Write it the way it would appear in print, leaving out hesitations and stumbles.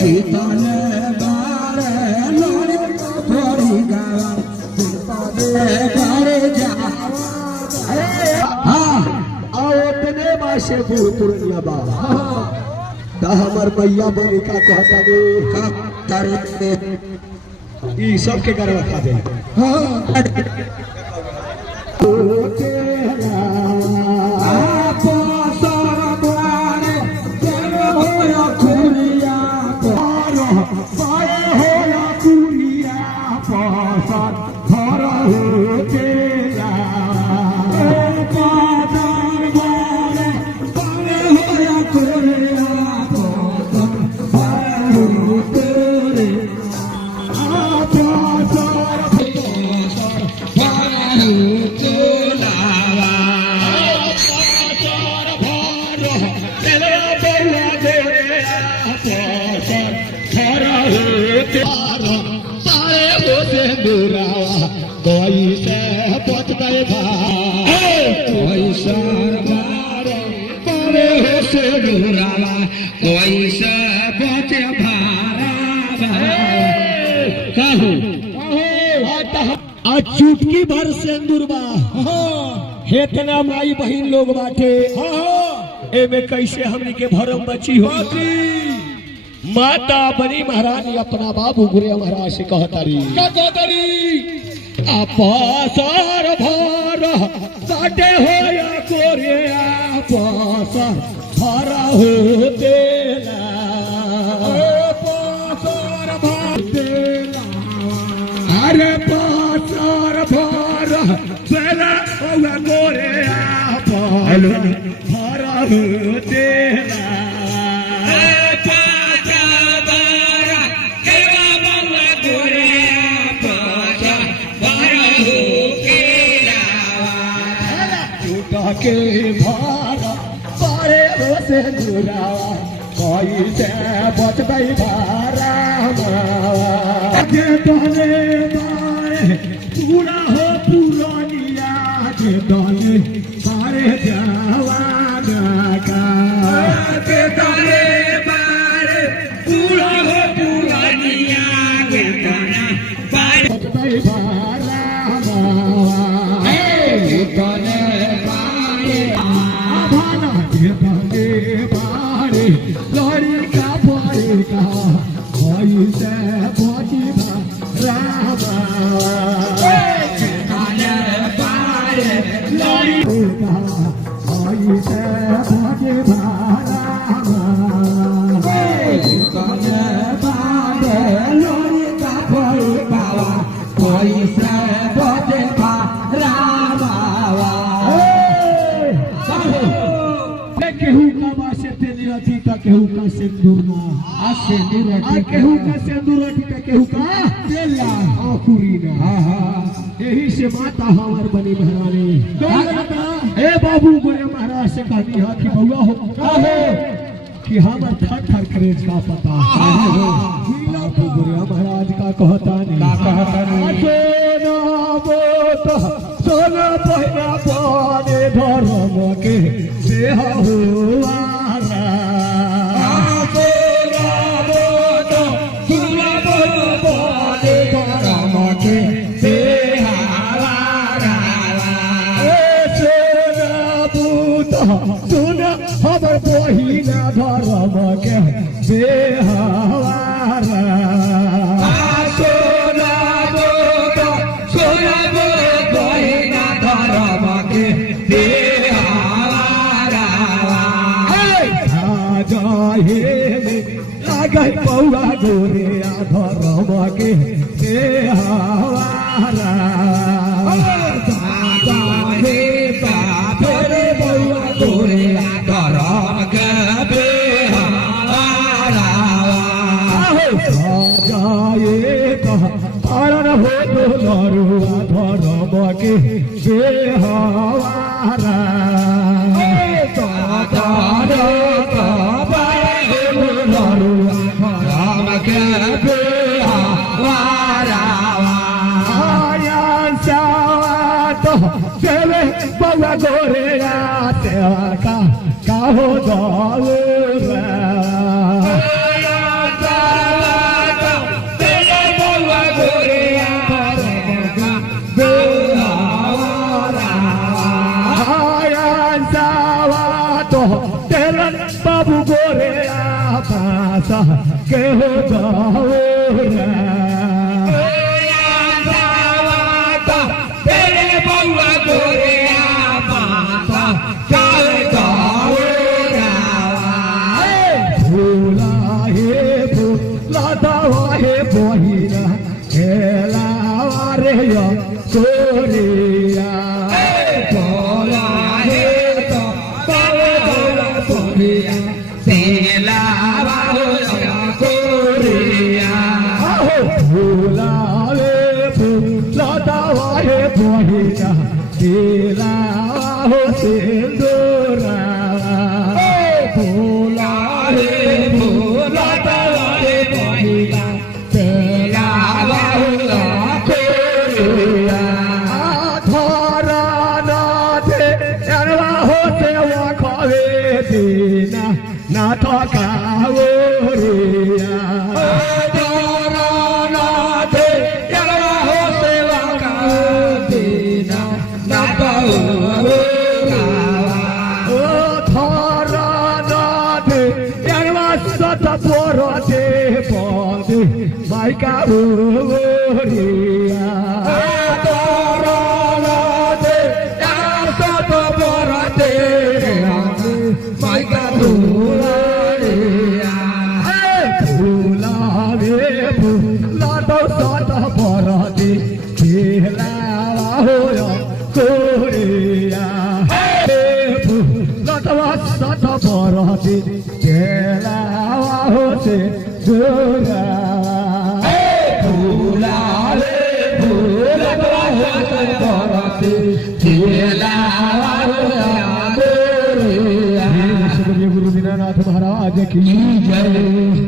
कीर्तने बारे लोरी थोड़ी गावा कीर्तने बारे जावा हाँ आवतने मासे पुरपुरिया बा हमर मैया बनी का कहता दे तारे ई सब के गरवा खा दे हाँ चुटकी भर सिंदूरबा हेतना माई बहिन लोग बाटे एमे कैसे हमनी के भरम बची हो माता बनी महारानी अपना बाबू गुरिया महाराज से कहतारी अपासर भर काटे हो या कोरे अपासर भर हो देना अपासर भर देना अरे पासर भर बेला होगा कोरे अपासर भर हो देना के भारा पारे हो से दुरावा कोई से बच गई भारा के तने मारे पूरा हो पुरानिया के तने सारे जवान का के तने मारे पूरा हो पुरानिया के तने बच गई भारा तने लड़ी का पारे का कोई से बोटी रामा पारे लड़ी का कोई से बोटी रामा पारे लड़ी का पारे बाबा कोई से बोटी रामा केहू का बासे तेरी रथी का केहू का सिंदूर ना आ सिंदूर रथी केहू का सिंदूर रथी का केहू का तेला आखुरी ना हां हां यही से माता हमर बनी महारानी ए बाबू गोरे महाराज से कहनी है कि बउआ हो कि हमर थर थर करे का पता बाबू गोरे महाराज का कहता नहीं सोना पहिरा पाने धर्म के देह हुआ सुना खबर पहिना धर्म के बेहारा पौआ गोरे धर्म के बेहारा धर्म के बेहारा बउआ गोरे का हो केहू गौरा फूला दवा हे बहिना खेलावा रे तोरिया फूला दवा हे बहिना खेलावा हो सिंदूरा फूला na toca oria na te yala ho se la ka dina na pa oria o thara na te yala sata poro te pode mai ka oria thara na te yala sata poro te mai ka गुरु दीनानाथ महाराज की जय।